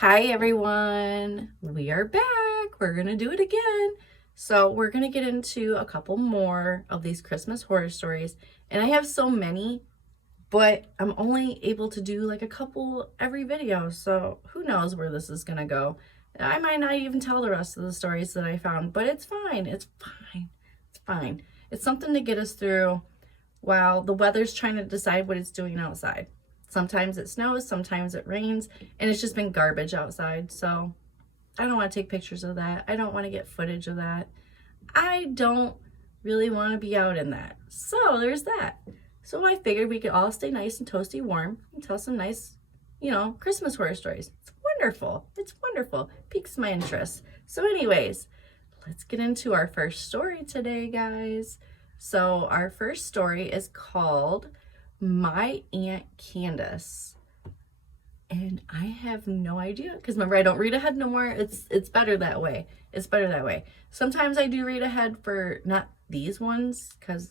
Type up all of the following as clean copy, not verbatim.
Hi everyone, we are back. We're gonna do it again. So we're gonna get into a couple more of these Christmas horror stories, and I have so many, but I'm only able to do like a couple every video, so who knows where this is gonna go. I might not even tell the rest of the stories that I found, but it's fine. It's fine. It's something to get us through while the weather's trying to decide what it's doing outside. Sometimes it snows, sometimes it rains, and it's just been garbage outside. So I don't want to take pictures of that. I don't want to get footage of that. I don't really want to be out in that. So there's that. So I figured we could all stay nice and toasty warm and tell some nice, Christmas horror stories. It's wonderful. It's wonderful. Piques my interest. So anyways, let's get into our first story today, guys. So our first story is called My Aunt Candace. And I have no idea, because remember, I don't read ahead no more. It's better that way. It's better that way. Sometimes I do read ahead for not these ones, because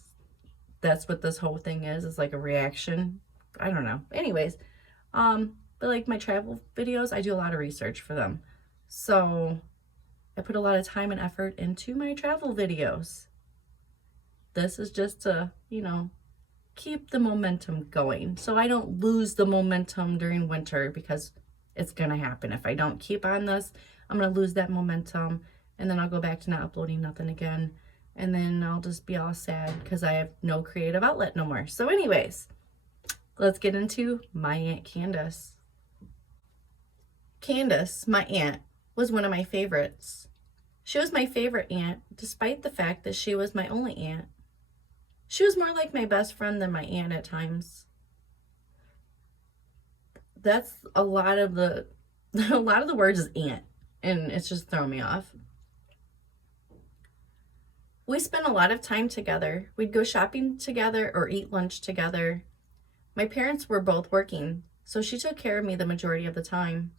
that's what this whole thing is. It's like a reaction. I don't know. Anyways, but like my travel videos, I do a lot of research for them. So I put a lot of time and effort into my travel videos. This is just to, keep the momentum going so I don't lose the momentum during winter, because it's going to happen. If I don't keep on this, I'm going to lose that momentum, and then I'll go back to not uploading nothing again, and then I'll just be all sad because I have no creative outlet no more. So anyways, let's get into My Aunt Candace. Candace, my aunt, was one of my favorites. She was my favorite aunt despite the fact that she was my only aunt. She was more like my best friend than my aunt at times. That's a lot of the words is aunt, and it's just throwing me off. We spent a lot of time together. We'd go shopping together or eat lunch together. My parents were both working, so she took care of me the majority of the time.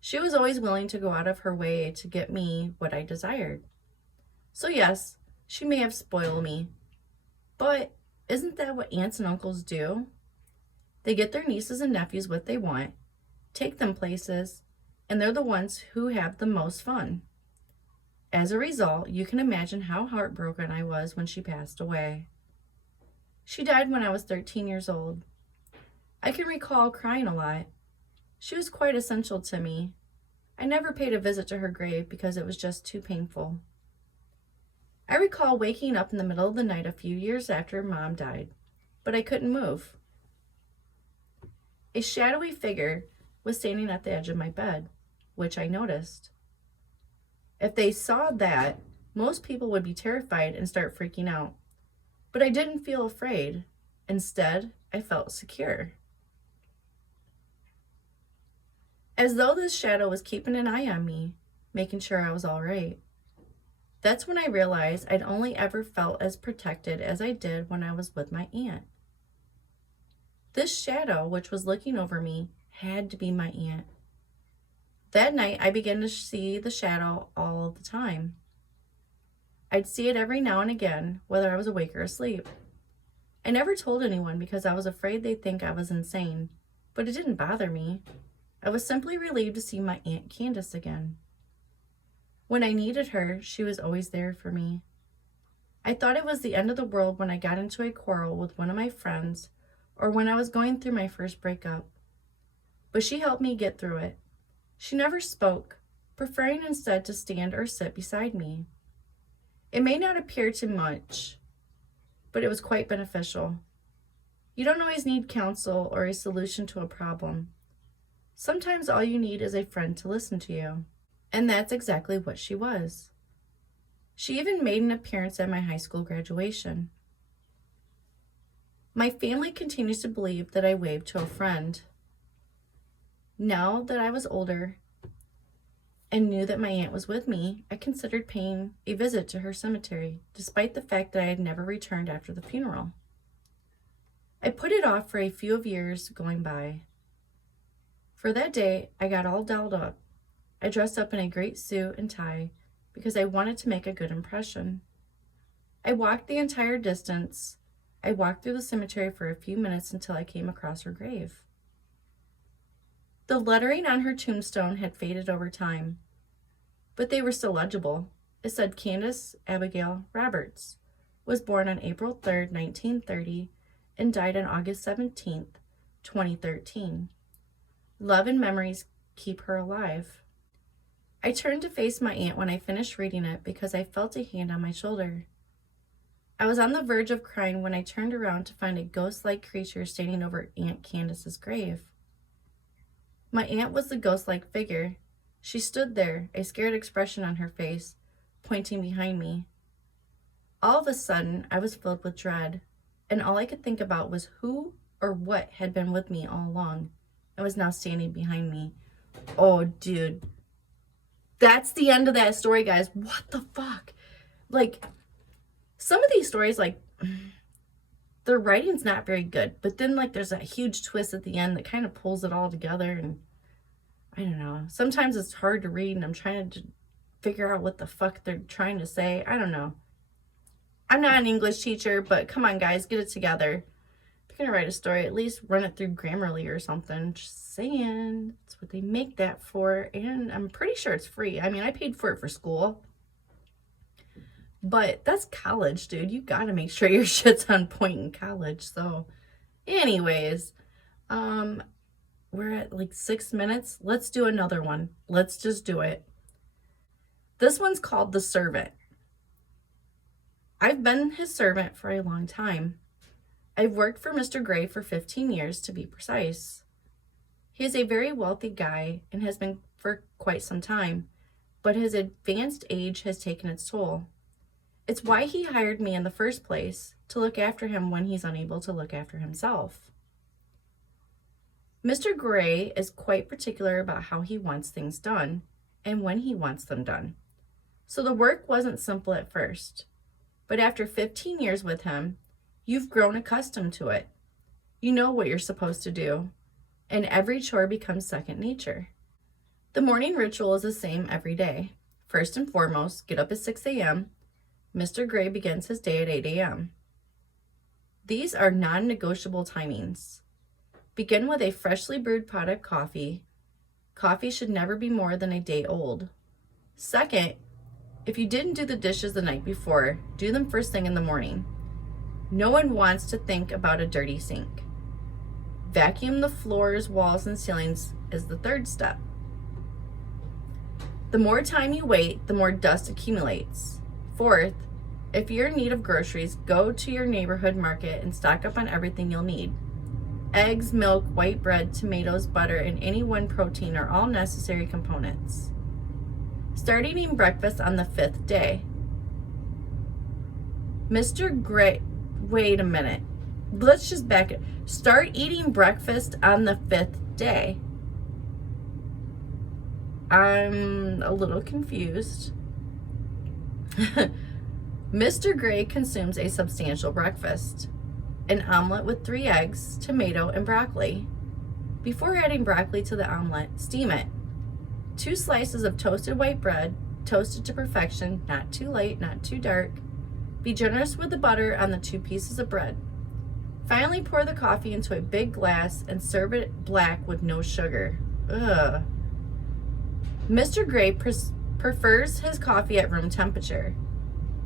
She was always willing to go out of her way to get me what I desired. So yes, she may have spoiled me. But isn't that what aunts and uncles do? They get their nieces and nephews what they want, take them places, and they're the ones who have the most fun. As a result, you can imagine how heartbroken I was when she passed away. She died when I was 13 years old. I can recall crying a lot. She was quite essential to me. I never paid a visit to her grave because it was just too painful. I recall waking up in the middle of the night a few years after Mom died, but I couldn't move. A shadowy figure was standing at the edge of my bed, which I noticed. If they saw that, most people would be terrified and start freaking out. But I didn't feel afraid. Instead, I felt secure. As though this shadow was keeping an eye on me, making sure I was all right. That's when I realized I'd only ever felt as protected as I did when I was with my aunt. This shadow, which was looking over me, had to be my aunt. That night, I began to see the shadow all the time. I'd see it every now and again, whether I was awake or asleep. I never told anyone because I was afraid they'd think I was insane, but it didn't bother me. I was simply relieved to see my Aunt Candace again. When I needed her, she was always there for me. I thought it was the end of the world when I got into a quarrel with one of my friends or when I was going through my first breakup. But she helped me get through it. She never spoke, preferring instead to stand or sit beside me. It may not appear to much, but it was quite beneficial. You don't always need counsel or a solution to a problem. Sometimes all you need is a friend to listen to you. And that's exactly what she was. She even made an appearance at my high school graduation. My family continues to believe that I waved to a friend. Now that I was older and knew that my aunt was with me, I considered paying a visit to her cemetery, despite the fact that I had never returned after the funeral. I put it off for a few years going by. For that day, I got all dolled up. I dressed up in a great suit and tie because I wanted to make a good impression. I walked the entire distance. I walked through the cemetery for a few minutes until I came across her grave. The lettering on her tombstone had faded over time, but they were still legible. It said Candace Abigail Roberts was born on April 3rd, 1930, and died on August 17th, 2013. Love and memories keep her alive. I turned to face my aunt when I finished reading it because I felt a hand on my shoulder. I was on the verge of crying when I turned around to find a ghost-like creature standing over Aunt Candace's grave. My aunt was the ghost-like figure. She stood there, a scared expression on her face, pointing behind me. All of a sudden, I was filled with dread, and all I could think about was who or what had been with me all along and was now standing behind me. Oh, dude. That's the end of that story, guys. What the fuck? Like, some of these stories, like, their writing's not very good, but then, like, there's that huge twist at the end that kind of pulls it all together, and I don't know. Sometimes it's hard to read, and I'm trying to figure out what the fuck they're trying to say. I don't know. I'm not an English teacher, but come on, guys, get it together. If you're going to write a story, at least run it through Grammarly or something. Just saying. That's what they make that for, and I'm pretty sure it's free. I mean, I paid for it for school. But that's college, dude. You got to make sure your shit's on point in college. So, anyways, we're at like 6 minutes. Let's do another one. Let's just do it. This one's called The Servant. I've been his servant for a long time. I've worked for Mr. Gray for 15 years to be precise. He is a very wealthy guy and has been for quite some time, but his advanced age has taken its toll. It's why he hired me in the first place, to look after him when he's unable to look after himself. Mr. Gray is quite particular about how he wants things done and when he wants them done. So the work wasn't simple at first, but after 15 years with him, you've grown accustomed to it. You know what you're supposed to do, and every chore becomes second nature. The morning ritual is the same every day. First and foremost, get up at 6 a.m., Mr. Gray begins his day at 8 a.m. These are non-negotiable timings. Begin with a freshly brewed pot of coffee. Coffee should never be more than a day old. Second, if you didn't do the dishes the night before, do them first thing in the morning. No one wants to think about a dirty sink. Vacuum the floors, walls, and ceilings is the third step. The more time you wait, the more dust accumulates. Fourth, if you're in need of groceries, go to your neighborhood market and stock up on everything you'll need. Eggs, milk, white bread, tomatoes, butter, and any one protein are all necessary components. Start eating breakfast on the 5th day. Mr. Gray, wait a minute. Let's just back it. Start eating breakfast on the 5th day. I'm a little confused. Mr. Gray consumes a substantial breakfast. An omelet with 3 eggs, tomato, and broccoli. Before adding broccoli to the omelet, steam it. 2 slices of toasted white bread, toasted to perfection, not too light, not too dark. Be generous with the butter on the 2 pieces of bread. Finally, pour the coffee into a big glass and serve it black with no sugar. Ugh. Mr. Gray prefers his coffee at room temperature.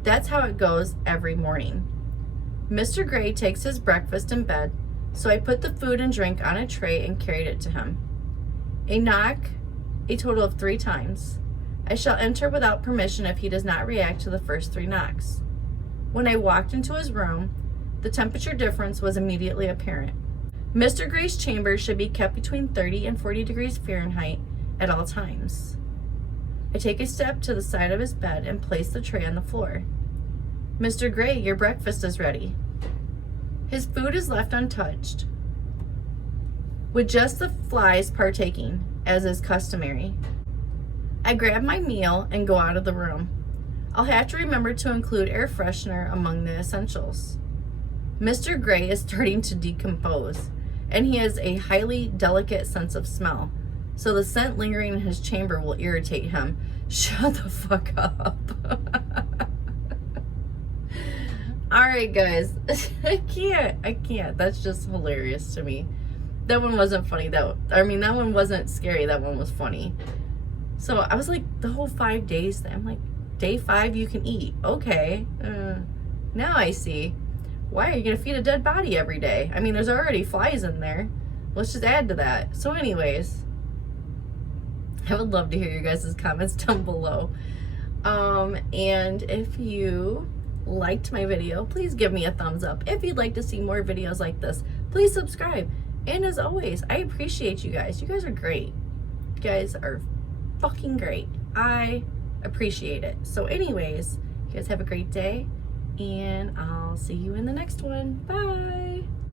That's how it goes every morning. Mr. Gray takes his breakfast in bed, so I put the food and drink on a tray and carried it to him. A knock, a total of 3 times. I shall enter without permission if he does not react to the first 3 knocks. When I walked into his room, the temperature difference was immediately apparent. Mr. Gray's chamber should be kept between 30 and 40 degrees Fahrenheit at all times. I take a step to the side of his bed and place the tray on the floor. Mr. Gray, your breakfast is ready. His food is left untouched, with just the flies partaking, as is customary. I grab my meal and go out of the room. I'll have to remember to include air freshener among the essentials. Mr. Gray is starting to decompose, and he has a highly delicate sense of smell, so the scent lingering in his chamber will irritate him. Shut the fuck up. All right, guys. I can't. That's just hilarious to me. That one wasn't funny though. I mean, that one wasn't scary. That one was funny. So I was like, the whole 5 days thing. I'm like, day 5 you can eat. Okay. Now I see. Why are you gonna feed a dead body every day? I mean, there's already flies in there. Let's just add to that. So anyways, I would love to hear your guys' comments down below. And if you liked my video, please give me a thumbs up. If you'd like to see more videos like this, please subscribe. And as always, I appreciate you guys. You guys are great. You guys are fucking great. I appreciate it. So anyways, you guys have a great day, and I'll see you in the next one. Bye.